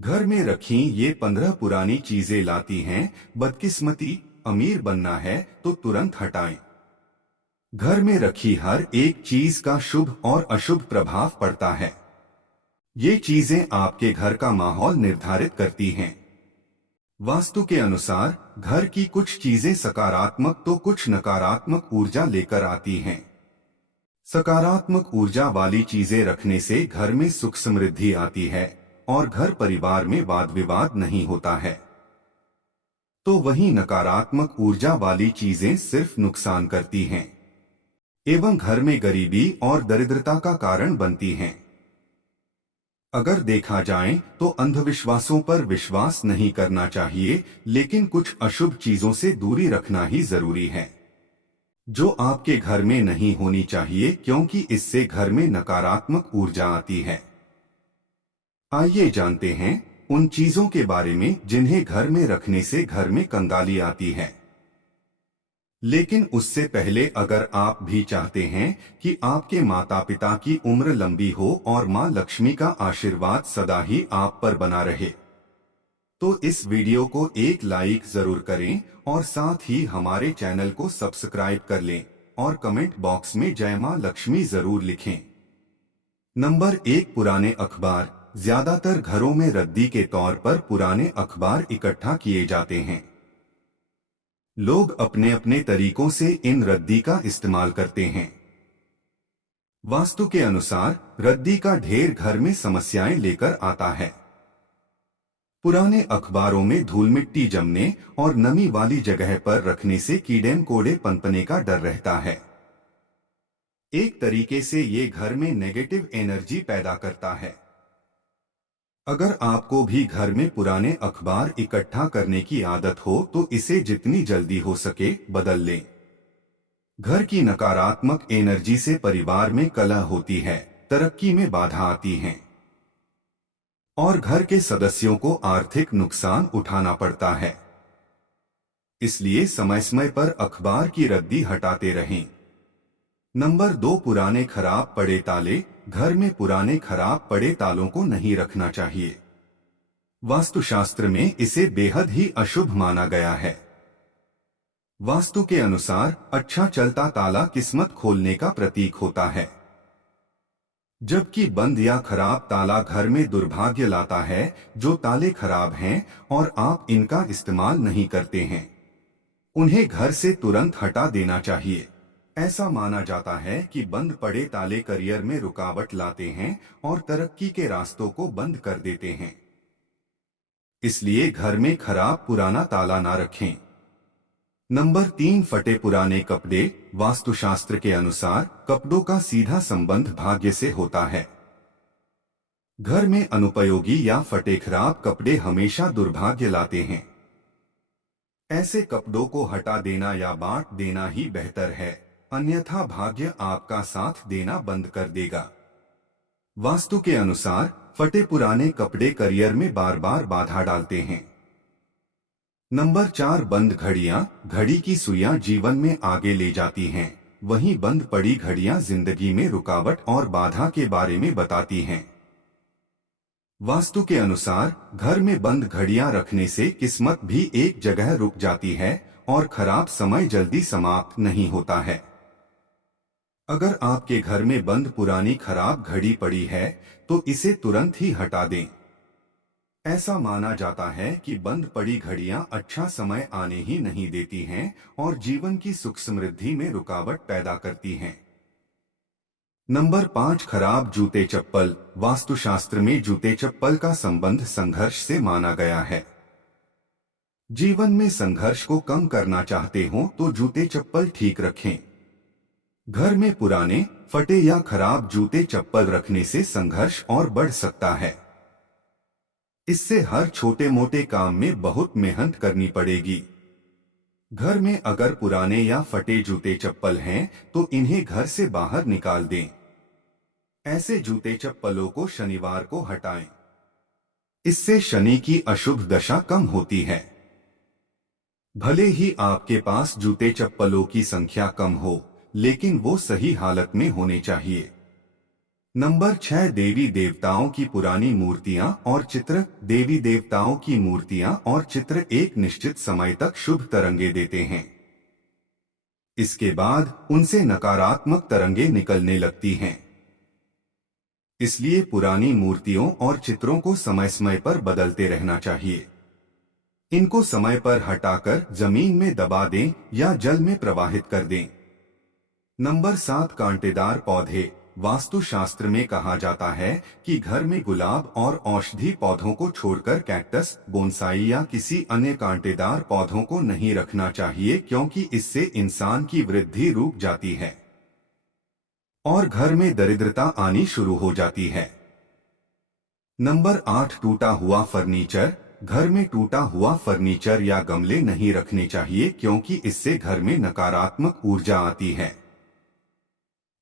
घर में रखी ये 15 पुरानी चीजें लाती हैं बदकिस्मती। अमीर बनना है तो तुरंत हटाएं। घर में रखी हर एक चीज का शुभ और अशुभ प्रभाव पड़ता है। ये चीजें आपके घर का माहौल निर्धारित करती हैं। वास्तु के अनुसार घर की कुछ चीजें सकारात्मक तो कुछ नकारात्मक ऊर्जा लेकर आती हैं। सकारात्मक ऊर्जा वाली चीजें रखने से घर में सुख समृद्धि आती है और घर परिवार में वाद विवाद नहीं होता है। तो वहीं नकारात्मक ऊर्जा वाली चीजें सिर्फ नुकसान करती हैं एवं घर में गरीबी और दरिद्रता का कारण बनती हैं। अगर देखा जाए तो अंधविश्वासों पर विश्वास नहीं करना चाहिए, लेकिन कुछ अशुभ चीजों से दूरी रखना ही जरूरी है जो आपके घर में नहीं होनी चाहिए, क्योंकि इससे घर में नकारात्मक ऊर्जा आती है। आइए जानते हैं उन चीजों के बारे में जिन्हें घर में रखने से घर में कंगाली आती है। लेकिन उससे पहले अगर आप भी चाहते हैं कि आपके माता पिता की उम्र लंबी हो और मां लक्ष्मी का आशीर्वाद सदा ही आप पर बना रहे, तो इस वीडियो को एक लाइक जरूर करें और साथ ही हमारे चैनल को सब्सक्राइब कर लें और कमेंट बॉक्स में जय मां लक्ष्मी जरूर लिखें। नंबर 1, पुराने अखबार। ज्यादातर घरों में रद्दी के तौर पर पुराने अखबार इकट्ठा किए जाते हैं। लोग अपने अपने तरीकों से इन रद्दी का इस्तेमाल करते हैं। वास्तु के अनुसार रद्दी का ढेर घर में समस्याएं लेकर आता है। पुराने अखबारों में धूल मिट्टी जमने और नमी वाली जगह पर रखने से कीड़े कोड़े पनपने का डर रहता है। एक तरीके से ये घर में नेगेटिव एनर्जी पैदा करता है। अगर आपको भी घर में पुराने अखबार इकट्ठा करने की आदत हो तो इसे जितनी जल्दी हो सके बदल लें। घर की नकारात्मक एनर्जी से परिवार में कलह होती है, तरक्की में बाधा आती है और घर के सदस्यों को आर्थिक नुकसान उठाना पड़ता है। इसलिए समय समय पर अखबार की रद्दी हटाते रहें। नंबर 2, पुराने खराब पड़े ताले। घर में पुराने खराब पड़े तालों को नहीं रखना चाहिए। वास्तुशास्त्र में इसे बेहद ही अशुभ माना गया है। वास्तु के अनुसार अच्छा चलता ताला किस्मत खोलने का प्रतीक होता है, जबकि बंद या खराब ताला घर में दुर्भाग्य लाता है। जो ताले खराब हैं और आप इनका इस्तेमाल नहीं करते हैं, उन्हें घर से तुरंत हटा देना चाहिए। ऐसा माना जाता है कि बंद पड़े ताले करियर में रुकावट लाते हैं और तरक्की के रास्तों को बंद कर देते हैं। इसलिए घर में खराब पुराना ताला ना रखें। नंबर 3, फटे पुराने कपड़े। वास्तुशास्त्र के अनुसार कपड़ों का सीधा संबंध भाग्य से होता है। घर में अनुपयोगी या फटे खराब कपड़े हमेशा दुर्भाग्य लाते हैं। ऐसे कपड़ों को हटा देना या बांट देना ही बेहतर है, अन्यथा भाग्य आपका साथ देना बंद कर देगा। वास्तु के अनुसार फटे पुराने कपड़े करियर में बार बार बाधा डालते हैं। नंबर 4, बंद घड़ियां। घड़ी की सुइयां जीवन में आगे ले जाती हैं, वहीं बंद पड़ी घड़ियां जिंदगी में रुकावट और बाधा के बारे में बताती हैं। वास्तु के अनुसार घर में बंद घड़ियां रखने से किस्मत भी एक जगह रुक जाती है और खराब समय जल्दी समाप्त नहीं होता है। अगर आपके घर में बंद पुरानी खराब घड़ी पड़ी है तो इसे तुरंत ही हटा दें। ऐसा माना जाता है कि बंद पड़ी घड़ियां अच्छा समय आने ही नहीं देती हैं और जीवन की सुख समृद्धि में रुकावट पैदा करती हैं। नंबर 5, खराब जूते चप्पल। वास्तुशास्त्र में जूते चप्पल का संबंध संघर्ष से माना गया है। जीवन में संघर्ष को कम करना चाहते हो तो जूते चप्पल ठीक रखें। घर में पुराने, फटे या खराब जूते चप्पल रखने से संघर्ष और बढ़ सकता है। इससे हर छोटे मोटे काम में बहुत मेहनत करनी पड़ेगी। घर में अगर पुराने या फटे जूते चप्पल हैं तो इन्हें घर से बाहर निकाल दें। ऐसे जूते चप्पलों को शनिवार को हटाएं। इससे शनि की अशुभ दशा कम होती है। भले ही आपके पास जूते चप्पलों की संख्या कम हो, लेकिन वो सही हालत में होने चाहिए। नंबर 6, देवी देवताओं की पुरानी मूर्तियां और चित्र। देवी देवताओं की मूर्तियां और चित्र एक निश्चित समय तक शुभ तरंगे देते हैं। इसके बाद उनसे नकारात्मक तरंगे निकलने लगती हैं। इसलिए पुरानी मूर्तियों और चित्रों को समय समय पर बदलते रहना चाहिए। इनको समय पर हटाकर जमीन में दबा दें या जल में प्रवाहित कर दें। नंबर 7, कांटेदार पौधे। वास्तुशास्त्र में कहा जाता है कि घर में गुलाब और औषधि पौधों को छोड़कर कैक्टस, बोनसाई या किसी अन्य कांटेदार पौधों को नहीं रखना चाहिए, क्योंकि इससे इंसान की वृद्धि रुक जाती है और घर में दरिद्रता आनी शुरू हो जाती है। नंबर 8, टूटा हुआ फर्नीचर। घर में टूटा हुआ फर्नीचर या गमले नहीं रखने चाहिए, क्योंकि इससे घर में नकारात्मक ऊर्जा आती है।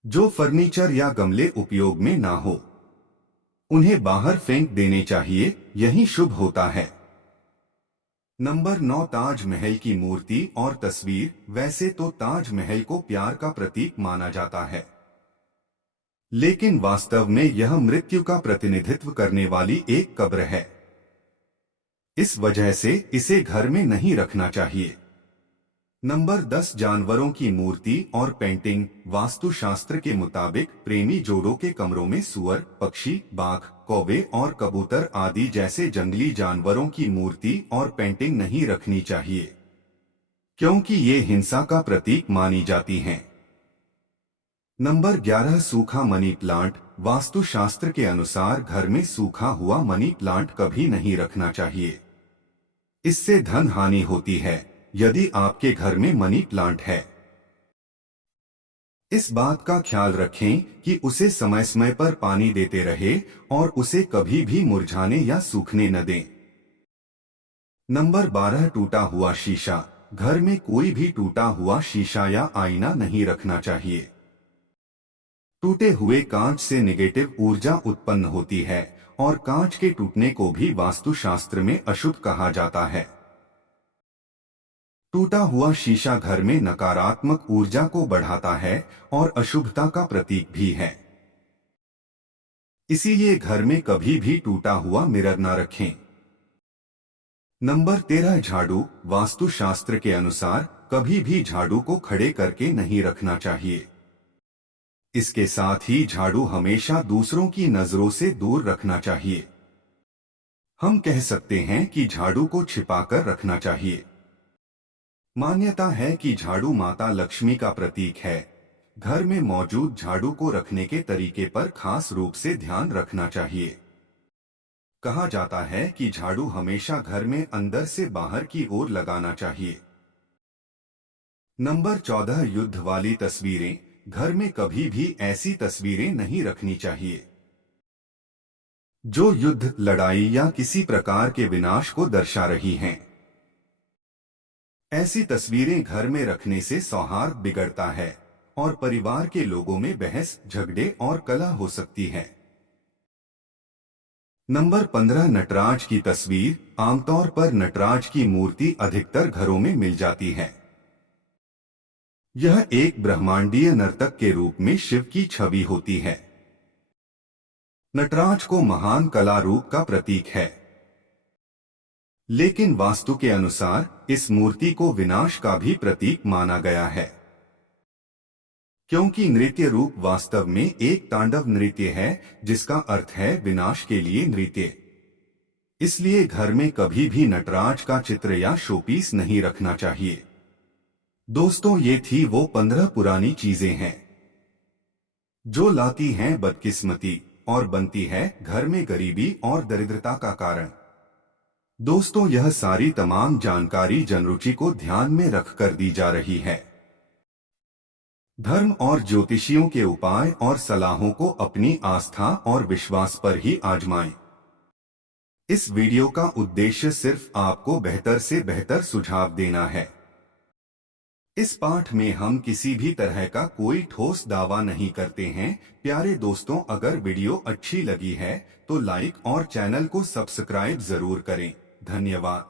जो फर्नीचर या गमले उपयोग में ना हो, उन्हें बाहर फेंक देने चाहिए, यही शुभ होता है। नंबर 9, ताजमहल की मूर्ति और तस्वीर। वैसे तो ताजमहल को प्यार का प्रतीक माना जाता है, लेकिन वास्तव में यह मृत्यु का प्रतिनिधित्व करने वाली एक कब्र है। इस वजह से इसे घर में नहीं रखना चाहिए। नंबर 10, जानवरों की मूर्ति और पेंटिंग। वास्तुशास्त्र के मुताबिक प्रेमी जोड़ों के कमरों में सुअर, पक्षी, बाघ, कौवे और कबूतर आदि जैसे जंगली जानवरों की मूर्ति और पेंटिंग नहीं रखनी चाहिए, क्योंकि ये हिंसा का प्रतीक मानी जाती हैं। नंबर 11, सूखा मनी प्लांट। वास्तुशास्त्र के अनुसार घर में सूखा हुआ मनी प्लांट कभी नहीं रखना चाहिए। इससे धन हानि होती है यदि आपके घर में मनी प्लांट है। इस बात का ख्याल रखें कि उसे समय समय पर पानी देते रहे और उसे कभी भी मुरझाने या सूखने न दें। नंबर 12, टूटा हुआ शीशा। घर में कोई भी टूटा हुआ शीशा या आईना नहीं रखना चाहिए। टूटे हुए कांच से नेगेटिव ऊर्जा उत्पन्न होती है और कांच के टूटने को भी वास्तुशास्त्र में अशुभ कहा जाता है। टूटा हुआ शीशा घर में नकारात्मक ऊर्जा को बढ़ाता है और अशुभता का प्रतीक भी है। इसीलिए घर में कभी भी टूटा हुआ मिरर न रखें। नंबर 13, झाड़ू। वास्तुशास्त्र के अनुसार कभी भी झाड़ू को खड़े करके नहीं रखना चाहिए। इसके साथ ही झाड़ू हमेशा दूसरों की नजरों से दूर रखना चाहिए। हम कह सकते हैं कि झाड़ू को छिपाकर रखना चाहिए। मान्यता है कि झाड़ू माता लक्ष्मी का प्रतीक है। घर में मौजूद झाड़ू को रखने के तरीके पर खास रूप से ध्यान रखना चाहिए। कहा जाता है कि झाड़ू हमेशा घर में अंदर से बाहर की ओर लगाना चाहिए। नंबर 14, युद्ध वाली तस्वीरें। घर में कभी भी ऐसी तस्वीरें नहीं रखनी चाहिए जो युद्ध, लड़ाई या किसी प्रकार के विनाश को दर्शा रही हैं। ऐसी तस्वीरें घर में रखने से सौहार्द बिगड़ता है और परिवार के लोगों में बहस, झगड़े और कलह हो सकती है। नंबर 15, नटराज की तस्वीर। आमतौर पर नटराज की मूर्ति अधिकतर घरों में मिल जाती है। यह एक ब्रह्मांडीय नर्तक के रूप में शिव की छवि होती है। नटराज को महान कला रूप का प्रतीक है, लेकिन वास्तु के अनुसार इस मूर्ति को विनाश का भी प्रतीक माना गया है, क्योंकि नृत्य रूप वास्तव में एक तांडव नृत्य है जिसका अर्थ है विनाश के लिए नृत्य। इसलिए घर में कभी भी नटराज का चित्र या शोपीस नहीं रखना चाहिए। दोस्तों, ये थी वो 15 पुरानी चीजें हैं जो लाती हैं बदकिस्मती और बनती है घर में गरीबी और दरिद्रता का कारण। दोस्तों, यह सारी तमाम जानकारी जनरुचि को ध्यान में रखकर दी जा रही है। धर्म और ज्योतिषियों के उपाय और सलाहों को अपनी आस्था और विश्वास पर ही आजमाएं। इस वीडियो का उद्देश्य सिर्फ आपको बेहतर से बेहतर सुझाव देना है। इस पाठ में हम किसी भी तरह का कोई ठोस दावा नहीं करते हैं। प्यारे दोस्तों, अगर वीडियो अच्छी लगी है तो लाइक और चैनल को सब्सक्राइब जरूर करें। धन्यवाद।